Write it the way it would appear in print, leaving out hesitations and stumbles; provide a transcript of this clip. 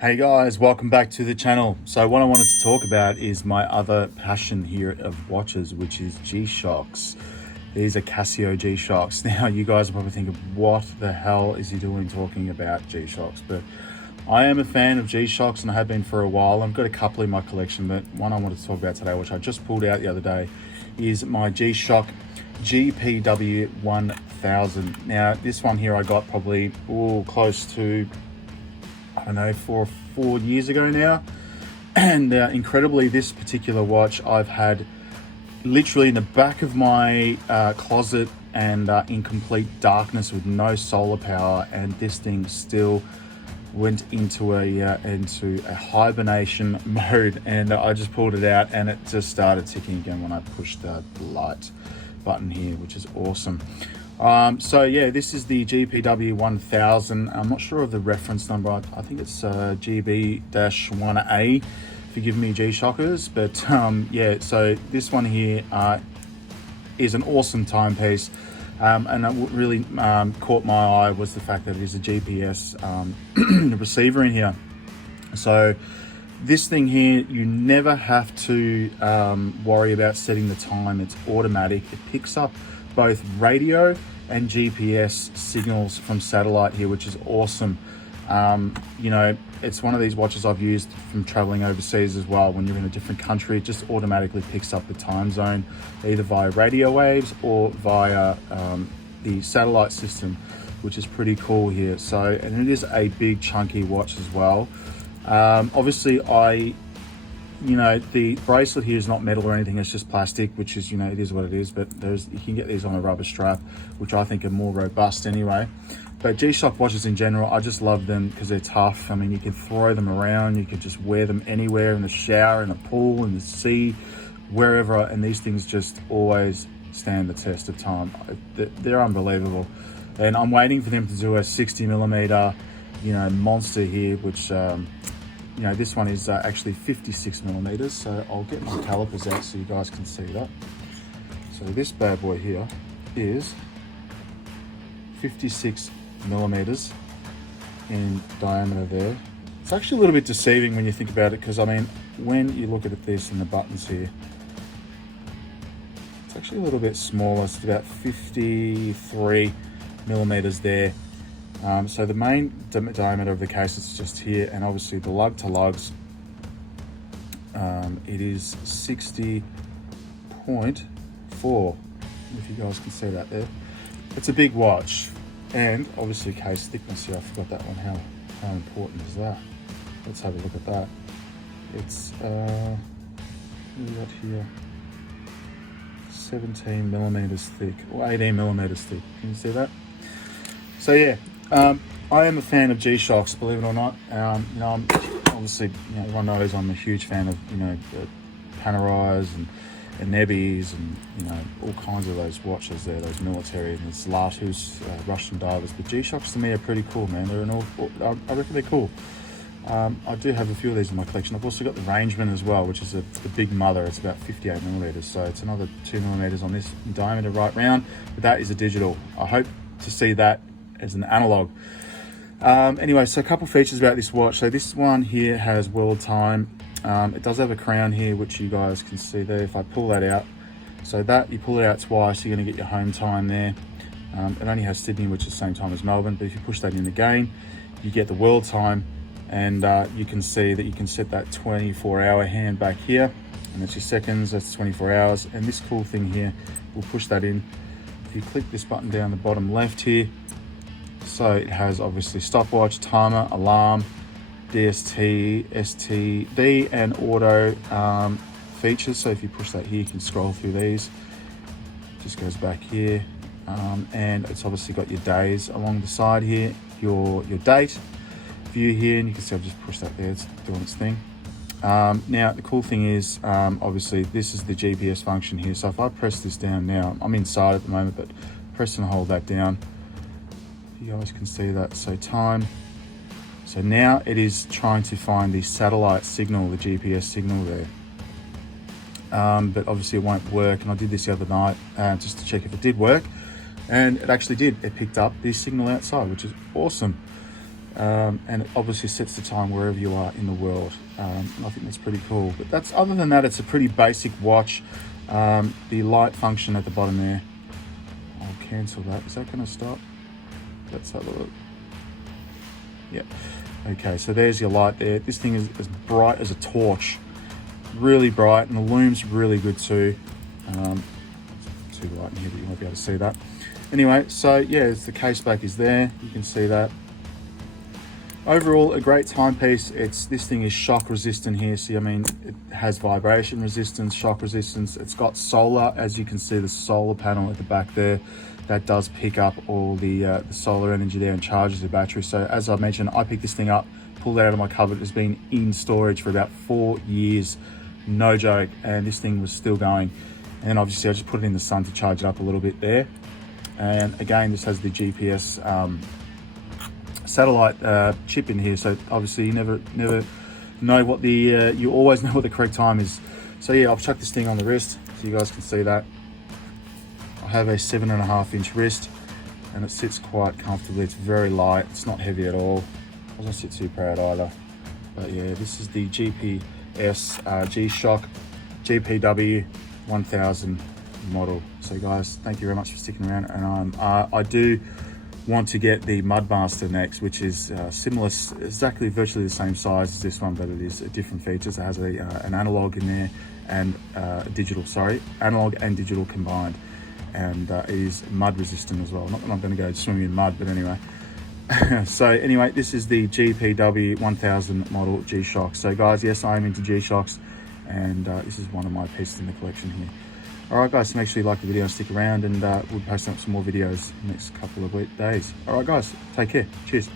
Hey guys, welcome back to the channel. So what I wanted to talk about is my other passion here of watches, which is G-Shocks. These are Casio G-Shocks. Now you guys are probably thinking, what the hell is he doing talking about G-Shocks? But I am a fan of G-Shocks and I have been for a while. I've got a couple in my collection, but one I wanted to talk about today, which I just pulled out the other day, is my G-Shock GPW1000. Now this one here I got probably close to, I don't know, four years ago now. And incredibly, this particular watch I've had literally in the back of my closet and in complete darkness with no solar power, and this thing still went into a hibernation mode, and I just pulled it out and it just started ticking again when I pushed the light button here, which is awesome. So yeah, this is the GPW1000. I'm not sure of the reference number. I think it's GB-1A. Forgive me, G-Shockers, but yeah. So this one here is an awesome timepiece, and what really caught my eye was the fact that it is a GPS receiver in here. So this thing here, you never have to worry about setting the time. It's automatic. It picks up both radio and GPS signals from satellite here, which is awesome. You know, it's one of these watches I've used from traveling overseas as well. When you're in a different country, it just automatically picks up the time zone, either via radio waves or via the satellite system, which is pretty cool here. So, and it is a big chunky watch as well. Obviously you know, the bracelet here is not metal or anything, it's just plastic, which is, you know, it is what it is, but you can get these on a rubber strap, which I think are more robust anyway. But G-Shock watches in general, I just love them because they're tough. I mean, you can throw them around, you can just wear them anywhere, in the shower, in a pool, in the sea, wherever, and these things just always stand the test of time. They're unbelievable. And I'm waiting for them to do a 60mm, you know, monster here, which you know, this one is actually 56mm, so I'll get my calipers out so you guys can see that. So this bad boy here is 56mm in diameter there. It's actually a little bit deceiving when you think about it, because I mean, when you look at this and the buttons here, it's actually a little bit smaller. It's about 53mm there. So the main diameter of the case is just here, and obviously the lug to lugs, it is 60.4, if you guys can see that there. It's a big watch, and obviously case thickness here, I forgot that one. How important is that? Let's have a look at that. It's what do we got here? 17mm thick, or 18mm thick. Can you see that? So yeah, I am a fan of G-Shocks, believe it or not. You know, I'm obviously, you know, everyone knows I'm a huge fan of, you know, the Panerais and Nebbies, and, you know, all kinds of those watches there, those military and Zlatus, Russian divers. But G-Shocks to me are pretty cool, man. They're I reckon they're cool. I do have a few of these in my collection. I've also got the Rangeman as well, which is the big mother. It's about 58mm, so it's another 2mm on this in diameter right round. But that is a digital. I hope to see that as an analog. Anyway, so a couple features about this watch. So this one here has world time. It does have a crown here, which you guys can see there. If I pull that out, so that you pull it out twice, you're going to get your home time there. It only has Sydney, which is the same time as Melbourne, but if you push that in again, you get the world time, and you can see that you can set that 24-hour hand back here, and that's your seconds. That's 24 hours. And this cool thing here, we'll push that in. If you click this button down the bottom left here, so it has obviously stopwatch, timer, alarm, DST, STD, and auto features. So if you push that here, you can scroll through these. It just goes back here, and it's obviously got your days along the side here, your date view here, and you can see I've just pushed that there. It's doing its thing. Now the cool thing is, obviously this is the GPS function here. So if I press this down now, I'm inside at the moment, but press and hold that down, you guys can see that. So time, so now it is trying to find the satellite signal, the GPS signal there, but obviously it won't work. And I did this the other night just to check if it did work, and it actually did. It picked up the signal outside, which is awesome. and it obviously sets the time wherever you are in the world. And I think that's pretty cool. But that's, other than that, it's a pretty basic watch. The light function at the bottom there, I'll cancel that. Is that going to stop? Let's have a look. Yep. Okay, so there's your light there. This thing is as bright as a torch, really bright, and the lume's really good too. Too light in here, but you won't be able to see that. Anyway, so yeah, the case back is there. You can see that. Overall, a great timepiece. This thing is shock resistant here. See, I mean, it has vibration resistance, shock resistance. It's got solar, as you can see, the solar panel at the back there. That does pick up all the solar energy there and charges the battery. So as I mentioned, I picked this thing up, pulled it out of my cupboard. It's been in storage for about 4 years, no joke, and this thing was still going. And obviously I just put it in the sun to charge it up a little bit there. And again, this has the GPS satellite chip in here, so obviously you never know what the you always know what the correct time is. So yeah, I've chucked this thing on the wrist so you guys can see that. I have a 7.5-inch wrist, and it sits quite comfortably. It's very light, it's not heavy at all. Doesn't sit too proud either. But yeah, this is the Gshock GPW1000 model. So guys, thank you very much for sticking around, and I do want to get the Mudmaster next, which is similar, exactly virtually the same size as this one, but it is different features. It has an analog in there and digital, analog and digital combined, and it is mud resistant as well. Not that I'm going to go swimming in mud, but anyway. So anyway, this is the GPW1000 model G-Shock. So guys, yes, I am into G-Shocks, and this is one of my pieces in the collection here. Alright guys, so make sure you like the video and stick around, and we'll post up some more videos in the next couple of days. Alright guys, take care. Cheers.